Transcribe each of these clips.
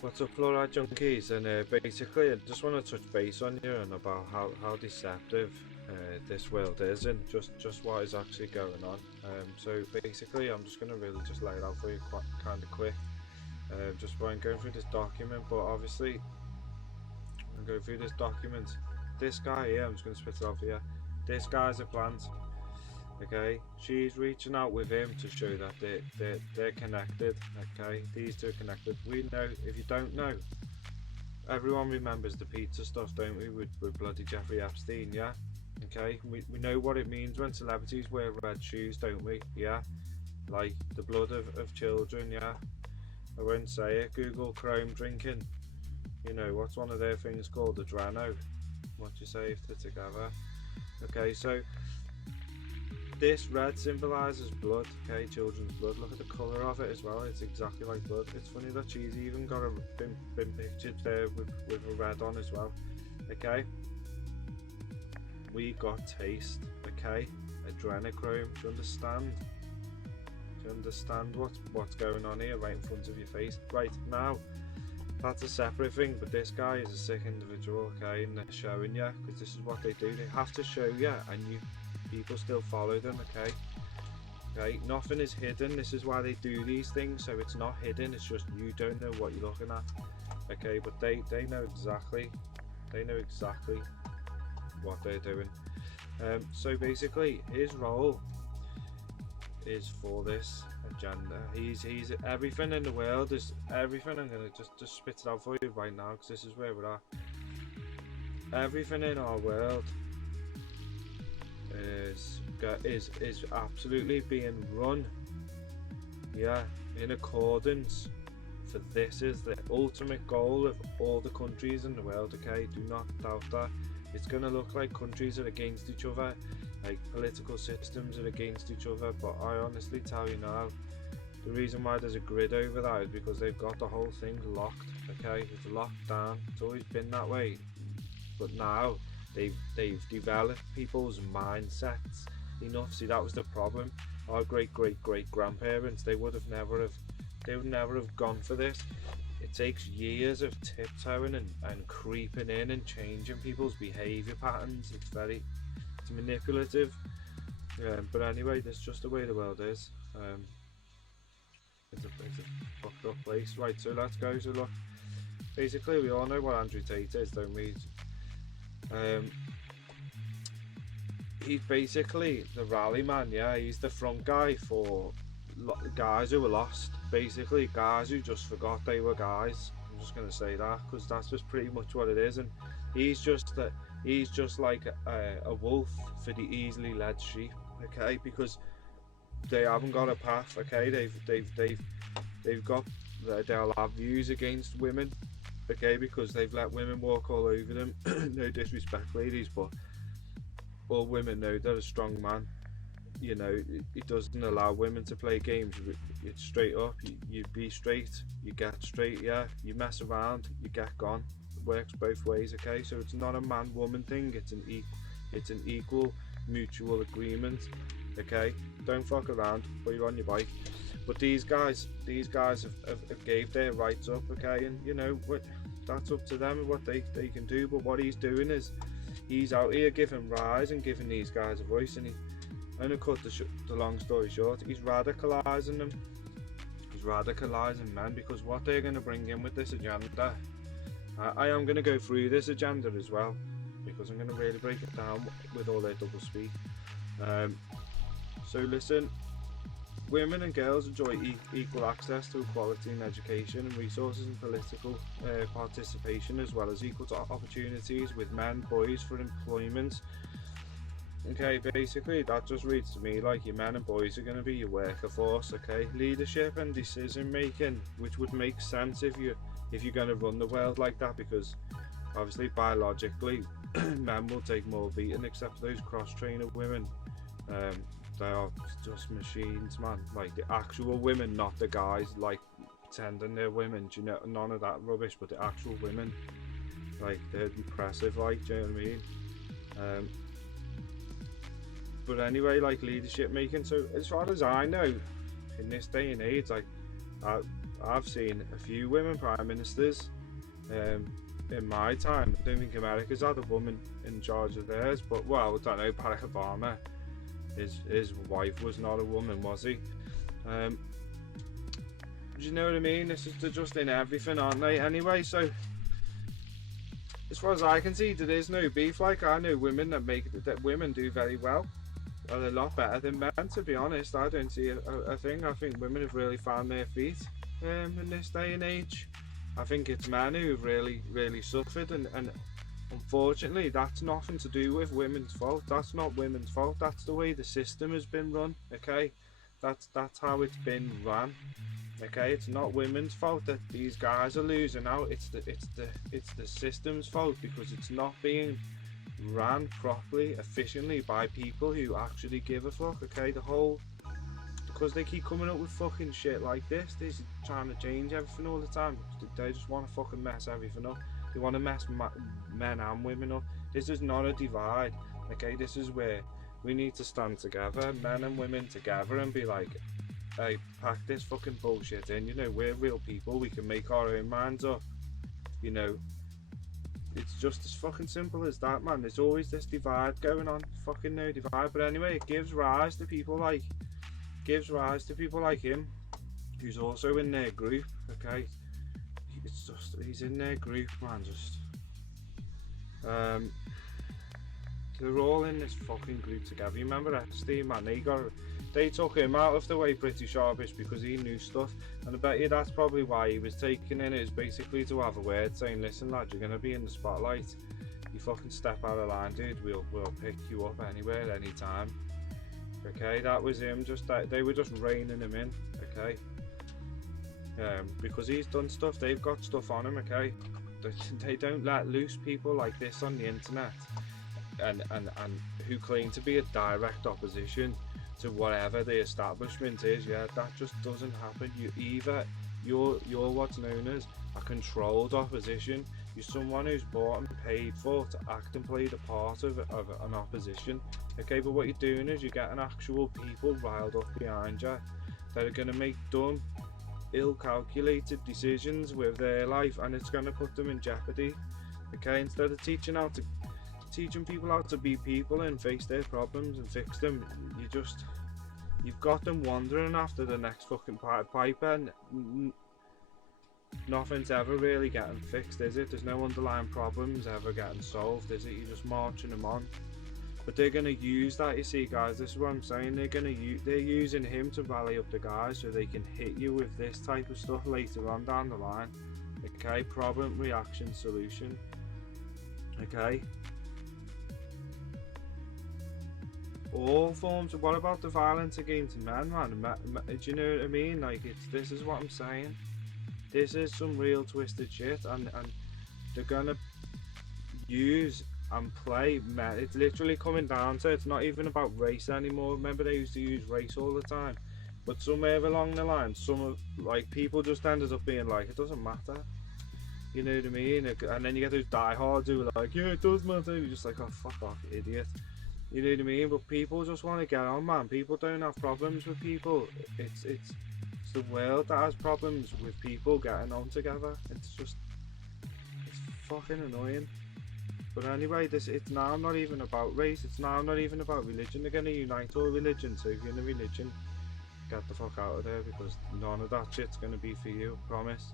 What's up, fluoride junkies? And basically, I just want to touch base on you and about how deceptive this world is, and just what is actually going on. So basically, I'm just going to really just lay it out for you quite kind of quick. Just while I'm going through this document, but obviously, I'm going through this document. This guy here, I'm just going to spit it out for you. This guy's a plant. Okay, she's reaching out with him to show that they're connected. Okay, these two are connected. We know, if you don't know, everyone remembers the pizza stuff, don't we, with bloody Jeffrey Epstein, yeah? Okay, we know what it means when celebrities wear red shoes, don't we? Yeah, like the blood of children, yeah? I won't say it. Google Chrome drinking. You know, what's one of their things called? Adreno. What you say if they're together. Okay, so this red symbolises blood, okay, children's blood. Look at the colour of it as well, it's exactly like blood. It's funny that she's even got been pictured there with a red on as well. Okay, we got taste, okay, adrenochrome. Do you understand? Do you understand what's going on here right in front of your face? Right, now, that's a separate thing, but this guy is a sick individual, okay, and they're showing you, because this is what they do. They have to show you, and people still follow them, okay, nothing is hidden. This is why they do these things, so it's not hidden, it's just you don't know what you're looking at, okay, but they know exactly what they're doing. So basically his role is for this agenda. He's everything in the world is everything. I'm gonna just spit it out for you right now, because this is where we're at. Everything in our world is absolutely being run, yeah, in accordance. For this is the ultimate goal of all the countries in the world, okay, do not doubt that. It's going to look like countries are against each other, like political systems are against each other, but I honestly tell you now, the reason why there's a grid over that is because they've got the whole thing locked, okay, it's locked down. It's always been that way, but now they've developed people's mindsets enough. See, that was the problem. Our great grandparents, they would never have gone for this. It takes years of tiptoeing and creeping in and changing people's behavior patterns. It's manipulative, but anyway, that's just the way the world is. It's a fucked up place. Right, so let's go. So look, basically we all know what Andrew Tate is, don't we? He's basically the rally man, yeah. He's the front guy for guys who were lost, basically guys who just forgot they were guys. I'm just gonna say that, because that's just pretty much what it is. And he's just like a wolf for the easily led sheep, okay, because they haven't got a path, okay. They'll have views against women, okay, because they've let women walk all over them. No disrespect, ladies, but all women know that a strong man, you know, it doesn't allow women to play games. It's straight up. You be straight, you get straight, yeah. You mess around, you get gone. It works both ways, okay. So it's not a man-woman thing. It's an equal mutual agreement, okay. Don't fuck around, put you on your bike. But these guys have gave their rights up, okay, and you know what, that's up to them and what they can do. But what he's doing is he's out here giving rise and giving these guys a voice, and I'm gonna cut the long story short, he's radicalizing them. He's radicalizing men, because what they're going to bring in with this agenda, I am going to go through this agenda as well, because I'm going to really break it down with all their double speak. So listen, women and girls enjoy equal access to equality in education and resources and political participation, as well as equal opportunities with men, boys for employment. Okay, basically that just reads to me like your men and boys are going to be your worker force, okay. Leadership and decision making, which would make sense if you're going to run the world like that, because obviously biologically men will take more beating, except those cross-trainer women. They are just machines, man. Like the actual women, not the guys like pretending they're women, do you know, none of that rubbish, but the actual women, like, they're impressive, like, do you know what I mean? But anyway, like leadership making, so as far as I know, in this day and age, like I've seen a few women prime ministers in my time. I don't think America's had a woman in charge of theirs, but well, I don't know, Barack Obama, his wife was not a woman, was he? Do you know what I mean? They're just in everything, aren't they? Anyway, so as far as I can see, there is no beef. Like, I know women that women do very well. Well, a lot better than men, to be honest. I don't see a thing. I think women have really found their feet in this day and age. I think it's men who've really suffered, and unfortunately that's nothing to do with women's fault. That's not women's fault. That's the way the system has been run. Okay, that's how it's been run. Okay, it's not women's fault that these guys are losing out. It's the system's fault, because it's not being ran properly, efficiently by people who actually give a fuck. Okay, because they keep coming up with fucking shit like this. They're trying to change everything all the time. They just want to fucking mess everything up. They want to mess men and women up. This is not a divide. Okay, this is where we need to stand together, men and women together, and be like, hey, pack this fucking bullshit in. You know, we're real people. We can make our own minds up. You know, it's just as fucking simple as that, man. There's always this divide going on. Fucking no divide. But anyway, it gives rise to people like him, who's also in their group. Okay, it's just, he's in their group, man. Just they're all in this fucking group together. You remember Epstein, man? They took him out of the way pretty sharpish because he knew stuff, and I bet you that's probably why he was taken in, is basically to have a word saying, listen lad, you're gonna be in the spotlight, you fucking step out of line, dude, we'll pick you up anywhere, anytime. Okay, that was him. Just that they were just reining him in. Okay, because he's done stuff. They've got stuff on him. Okay, they don't let loose people like this on the internet, and who claim to be a direct opposition to whatever the establishment is. Yeah, that just doesn't happen. You're what's known as a controlled opposition. You're someone who's bought and paid for to act and play the part of an opposition. Okay, but what you're doing is you're getting actual people riled up behind you that are going to make dumb, ill-calculated decisions with their life, and it's going to put them in jeopardy. Okay, instead of teaching people how to be people and face their problems and fix them, you've got them wandering after the next fucking pipe, and nothing's ever really getting fixed, is it? There's no underlying problems ever getting solved, is it? You're just marching them on. But they're going to use that, you see, guys. This is what I'm saying. They're using him to rally up the guys so they can hit you with this type of stuff later on down the line. Okay, problem, reaction, solution. Okay. All forms of, what about the violence against men, man? Do you know what I mean? Like, this is what I'm saying. This is some real twisted shit, and they're gonna use and play men. It's literally coming down to, it's not even about race anymore. Remember, they used to use race all the time, but somewhere along the line, people just ended up being like, it doesn't matter. You know what I mean? And then you get those diehards who are like, yeah, it does matter. You're just like, oh, fuck off, idiot. You know what I mean? But people just want to get on, man. People don't have problems with people. It's the world that has problems with people getting on together. It's fucking annoying. But anyway, it's now not even about race. It's now not even about religion. They're going to unite all religions. So if you're in a religion, get the fuck out of there, because none of that shit's going to be for you, promise.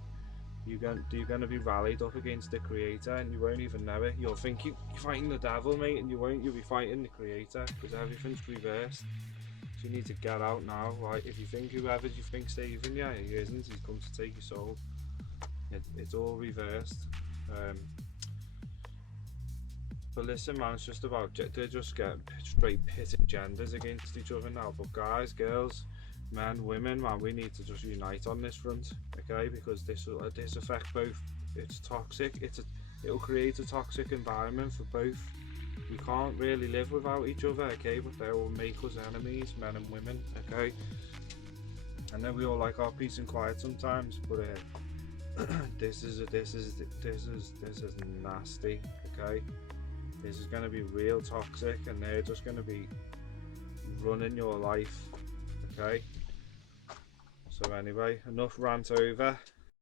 You're going to be rallied up against the creator, and you won't even know it. You'll think you're fighting the devil, mate, and you won't. You'll be fighting the creator, because everything's reversed. So you need to get out now, right? If you think whoever you think's saving you, he isn't. He's come to take your soul. It's all reversed. But listen, man, it's just about, they're just getting straight pitting genders against each other now. But guys, girls, men, women, man, we need to just unite on this front, okay? Because this affect both. It's toxic. It'll create a toxic environment for both. We can't really live without each other, okay? But they will make us enemies, men and women, okay? And then we all like our peace and quiet sometimes, but this is nasty, okay? This is going to be real toxic, and they're just going to be running your life, okay? So anyway, enough rant over.